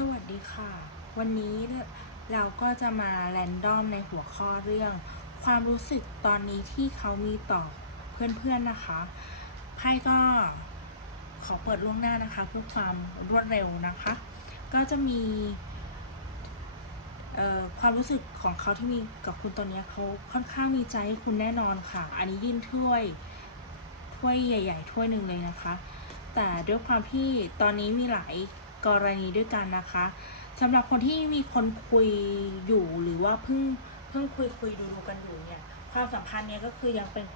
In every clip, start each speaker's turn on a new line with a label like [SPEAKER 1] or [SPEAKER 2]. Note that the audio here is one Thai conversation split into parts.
[SPEAKER 1] สวัสดีค่ะ วันนี้เราก็จะมาแรนดอมในหัวข้อเรื่อง ความรู้สึกตอนนี้ที่เขามีต่อเพื่อนๆนะคะไพ่ก็ขอเปิดล่วงหน้านะคะ เพื่อความรวดเร็วนะคะ ก็จะมีความรู้สึกของเขาที่มีกับคุณตอนนี้เขาค่อนข้างมีใจให้คุณแน่นอนค่ะ อันนี้ยื่นถ้วยถ้วยใหญ่ ๆ ถ้วยหนึ่งเลยนะคะ แต่ด้วยความที่ตอนนี้มีหลาย กรณีด้วยกันนะคะสำหรับคนที่มีคนคุยอยู่หรือว่าเพิ่งเพิ่งคุยคุยดูดูกันอยู่เนี่ยความสัมพันธ์เนี่ยก็คือยังเป็น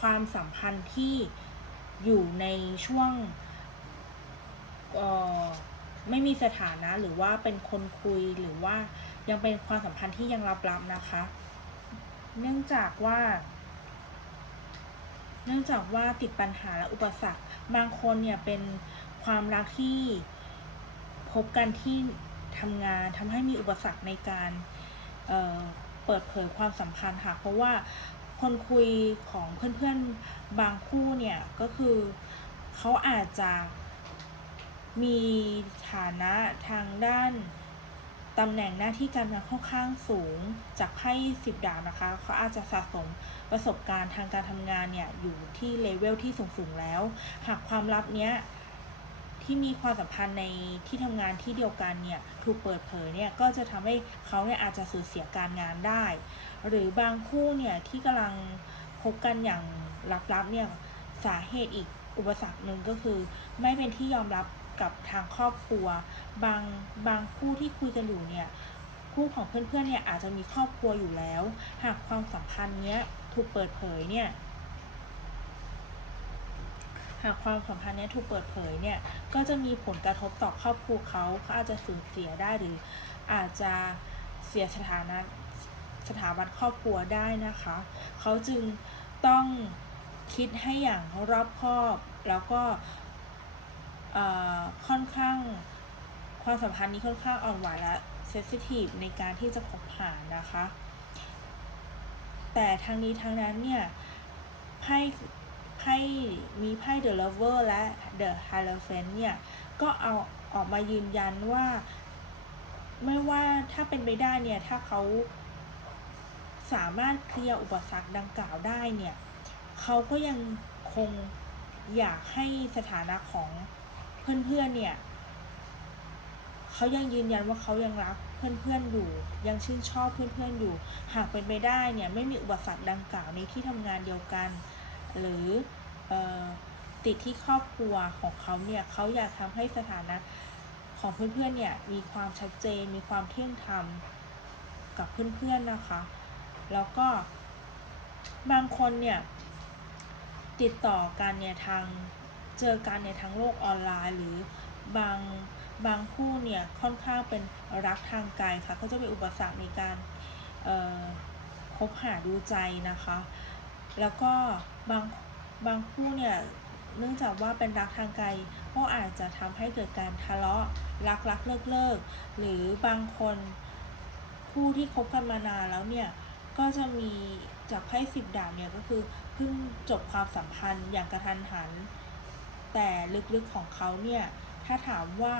[SPEAKER 1] ความสัมพันธ์ที่อยู่ในช่วงอ่อไม่มีสถานะหรือว่าเป็นคนคุยหรือว่ายังเป็นความสัมพันธ์ที่ยังลับๆนะคะ เนื่องจากว่า เนื่องจากว่าติดปัญหาและอุปสรรค บางคนเนี่ยเป็นความรักที่ พบกันที่ทำงานทำให้มีอุปสรรคในการเเปิดเผยความสัมพันธ์ค่ะ เพราะว่าคนคุยของเพื่อนๆบางคู่เนี่ยก็คือเขาอาจจะมีฐานะทางด้านตำแหน่งหน้าที่การงานค่อนข้างสูงจากไพ่สิบดาบนะคะเขาอาจจะสะสมประสบการณ์ทางการทำงานเนี่ยอยู่ที่เลเวลที่สูงๆแล้ว หากความลับเนี้ย ที่มีความสัมพันธ์ในที่ทำงานที่เดียวกันเนี่ยถูกเปิดเผยเนี่ยก็จะทำให้เขาเนี่ยอาจจะสูญเสียการงานได้ หรือบางคู่เนี่ยที่กำลังคบกันอย่างลับๆเนี่ยสาเหตุอีกอุปสรรคหนึ่งก็คือ ไม่เป็นที่ยอมรับกับทางครอบครัว บางบางคู่ที่คุยกันอยู่เนี่ยคู่ของเพื่อนๆเนี่ยอาจจะมีครอบครัวอยู่แล้ว หากความสัมพันธ์เนี้ยถูกเปิดเผยเนี่ย หากความสัมพันธ์นี้ถูกเปิดเผยเนี่ยก็จะมีผลกระทบต่อครอบครัวเขาเขาอาจจะสูญเสียได้หรืออาจจะเสียสถานะสถาบันครอบครัวได้นะคะ เขาจึงต้องคิดให้อย่างรอบคอบ แล้วก็ค่อนข้างความสัมพันธ์นี้ค่อนข้างอ่อนไหวและเซสซิทีฟในการที่จะคบหานะคะ แต่ทางนี้ทางนั้นเนี่ยไพ่ ไพ่มีไพ่ The Lover และ The Hierophant เนี่ย ก็เอาออกมายืนยันว่า ไม่ว่าถ้าเป็นไปได้เนี่ย ถ้าเขาสามารถเคลียร์อุปสรรคดังกล่าวได้เนี่ย เขาก็ยังคงอยากให้สถานะของเพื่อนๆเนี่ยเขายังยืนยันว่าเขายังรักเพื่อนๆอยู่ ยังชื่นชอบเพื่อนๆอยู่ หากเป็นไปได้เนี่ยไม่มีอุปสรรคดังกล่าวในที่ทำงานเดียวกัน หรืออติดที่ครอบครัวของเขาเนี่ยเขาอยากทำให้สถานะของเพื่อนๆเนี่ยมีความชัดเจน มีความเที่ยงธรรมกับเพื่อนๆนะคะ แล้วก็บางคนเนี่ยติดต่อกันเนี่ยทางเจอกันเนี่ยทางโลกออนไลน์ หรือบางบางคู่เนี่ยค่อนข้างเป็นรักทางไกลค่ะ ก็จะมีอุปสรรคในการคบหาดูใจนะคะ แล้วก็บางบางคู่เนี่ยเนื่องจากว่าเป็นรักทางไกลก็อาจจะทำให้เกิดการทะเลาะรักรักเลิกเลิกหรือบางคนคู่ที่คบกันมานานแล้วเนี่ยก็จะมีจากไพ่สิบดาบเนี่ยก็คือเพิ่งจบความสัมพันธ์อย่างกระทันหัน แต่ลึกๆของเขาเนี่ยถ้าถามว่า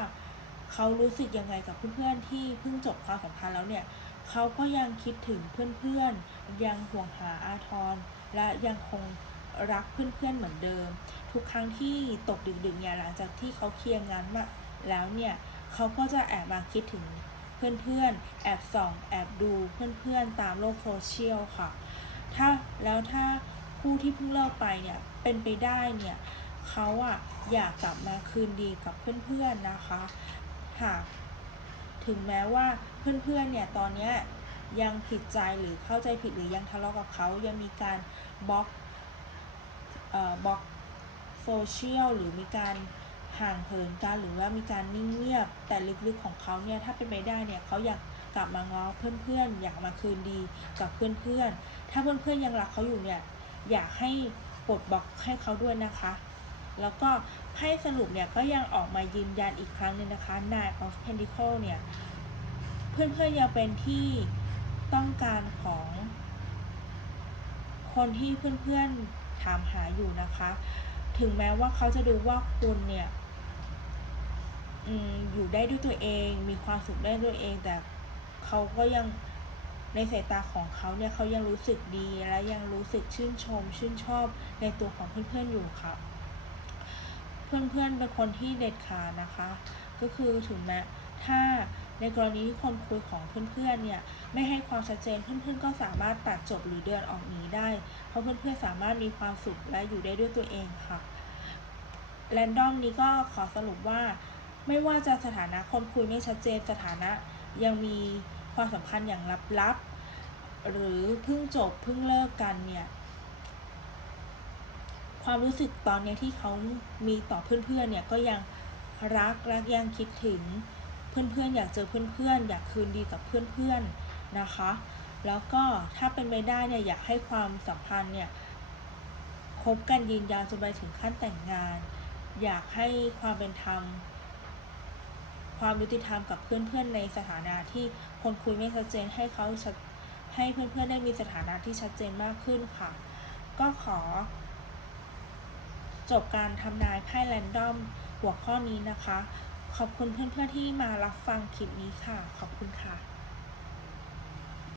[SPEAKER 1] เขารู้สึกยังไงกับเพื่อนๆที่เพิ่งจบความสัมพันธ์แล้วเนี่ยเขาก็ยังคิดถึงเพื่อนๆยังห่วงหาอาทร และยังคงรักเพื่อนๆเหมือนเดิม ทุกครั้งที่ตกดึกๆเนี่ยหลังจากที่เขาเคลียร์งานมาแล้วเนี่ยเขาก็จะแอบมาคิดถึงเพื่อนๆ แอบส่อง แอบดูเพื่อนๆ ตามโลกโซเชียลค่ะ ถ้าแล้วถ้าคู่ที่เพิ่งเลิกไปเนี่ย เป็นไปได้เนี่ยเขาอะอยากกลับมาคืนดีกับเพื่อนๆนะคะ หากถึงแม้ว่าเพื่อนๆเนี่ยตอนเนี้ย ยังผิดใจหรือเข้าใจผิดหรือยังทะเลาะกับเขายังมีการบล็อกเอ่อบล็อกโซเชียลหรือมีการห่างเหินกันหรือว่ามีการนิ่งเงียบ แต่ลึกๆของเขาเนี่ยถ้าเป็นไปได้เนี่ยเขาอยากกลับมาง้อเพื่อนๆ อยากมาคืนดีกับเพื่อนๆ ถ้าเพื่อนๆยังรักเขาอยู่เนี่ยอยากให้ปลดบล็อกให้เขาด้วยนะคะ แล้วก็ไพ่สรุปเนี่ยก็ยังออกมายืนยันอีกครั้งหนึ่งนะคะ Nine of Pentacles เนี่ยเพื่อนๆยังเป็นที่ ต้องการของคนที่เพื่อนๆถามหาอยู่นะคะ ถึงแม้ว่าเขาจะดูว่าคุณเนี่ยอยู่ได้ด้วยตัวเอง มีความสุขได้ด้วยเอง แต่เขาก็ยังในสายตาของเขาเนี่ยเขายังรู้สึกดีและยังรู้สึกชื่นชม ชื่นชอบในตัวของเพื่อนๆอยู่ค่ะ เพื่อนๆเป็นคนที่เด็ดขาดนะคะ ก็คือถึงแม้ถ้า ในกรณีที่คนคุยของเพื่อนๆเนี่ยไม่ให้ความชัดเจนเพื่อนๆก็สามารถตัดจบหรือเดินออกหนีได้ เพราะเพื่อนๆสามารถมีความสุขและอยู่ได้ด้วยตัวเองค่ะแรนดอมนี้ก็ขอสรุปว่า ไม่ว่าจะสถานะคนคุยไม่ชัดเจนสถานะยังมีความสัมพันธ์อย่างลับๆ หรือเพิ่งจบเพิ่งเลิกกันเนี่ยความรู้สึกตอนนี้ที่เขามีต่อเพื่อนๆเนี่ยก็ยังรักและยังคิดถึง เพื่อนๆ อยากเจอเพื่อนๆ อยากคืนดีกับเพื่อนๆ นะคะ แล้วก็ถ้าเป็นไปได้เนี่ยอยากให้ความสัมพันธ์เนี่ยคบกันยืนยาวจนไปถึงขั้นแต่งงาน อยากให้ความเป็นธรรม ความยุติธรรมกับเพื่อนๆ ในสถานะที่คนคุยไม่ชัดเจนให้เขาให้เพื่อนๆ ได้มีสถานะที่ชัดเจนมากขึ้นค่ะ ก็ขอ จบการทำนายไพ่แรนดอมหัวข้อนี้นะคะ ขอบคุณเพื่อนๆที่มารับฟังคลิปนี้ค่ะ ขอบคุณค่ะ